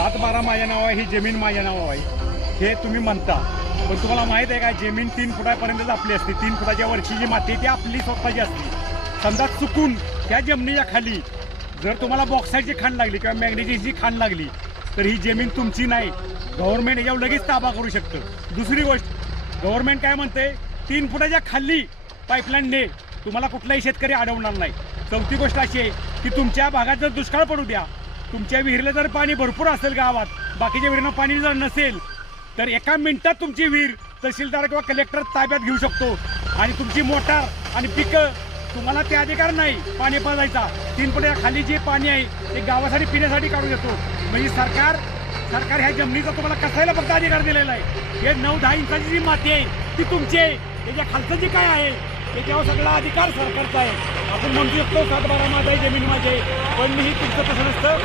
7-12 माझ्या नाव आहे, ही जमीन माझ्या नाव आहे हे तुम्ही म्हणता, पण तुम्हाला माहीत आहे का जमीन 3 फुटापर्यंतच आपली असते. 3 फुटाच्या वरची जी माती ती आपली स्वतःची असते. समजा चुकून त्या जमिनीच्या खाली जर तुम्हाला बॉक्साईटची खाण लागली किंवा मॅग्नेशियमची खाण लागली तर ही जमीन तुमची नाही. गव्हर्नमेंट याच्यावर लगेच ताबा करू शकतं. दुसरी गोष्ट, गव्हर्नमेंट काय म्हणते, 3 फुटाच्या खाली पाईपलाईनने तुम्हाला कुठलाही शेतकरी अडवणार नाही. चौथी गोष्ट अशी आहे की तुमच्या भागात जर दुष्काळ पडू द्या, तुमच्या विहिरीला जर पाणी भरपूर असेल गावात, बाकीच्या विहिरीनं पाणी जर नसेल तर एका मिनिटात तुमची विहीर तहसीलदार किंवा कलेक्टर ताब्यात घेऊ शकतो आणि तुमची मोटार आणि पिकं, तुम्हाला ते अधिकार नाही पाणी पाजायचा. 3 फुटाच्या खाली जे पाणी आहे ते गावासाठी पिण्यासाठी काढून देतो. म्हणजे सरकार ह्या जमिनीचा तुम्हाला कसायला फक्त अधिकार दिलेला आहे. हे 9-10 इंचाची जी माती आहे ती तुमची आहे. त्याच्या खालचं जे काय आहे त्याच्यावर सगळा अधिकार सरकारचा आहे. आपण म्हणू शकतो 7-12 माझा आहे, जमीन माझी आहे, पण मी तुमचं तसं नसतं.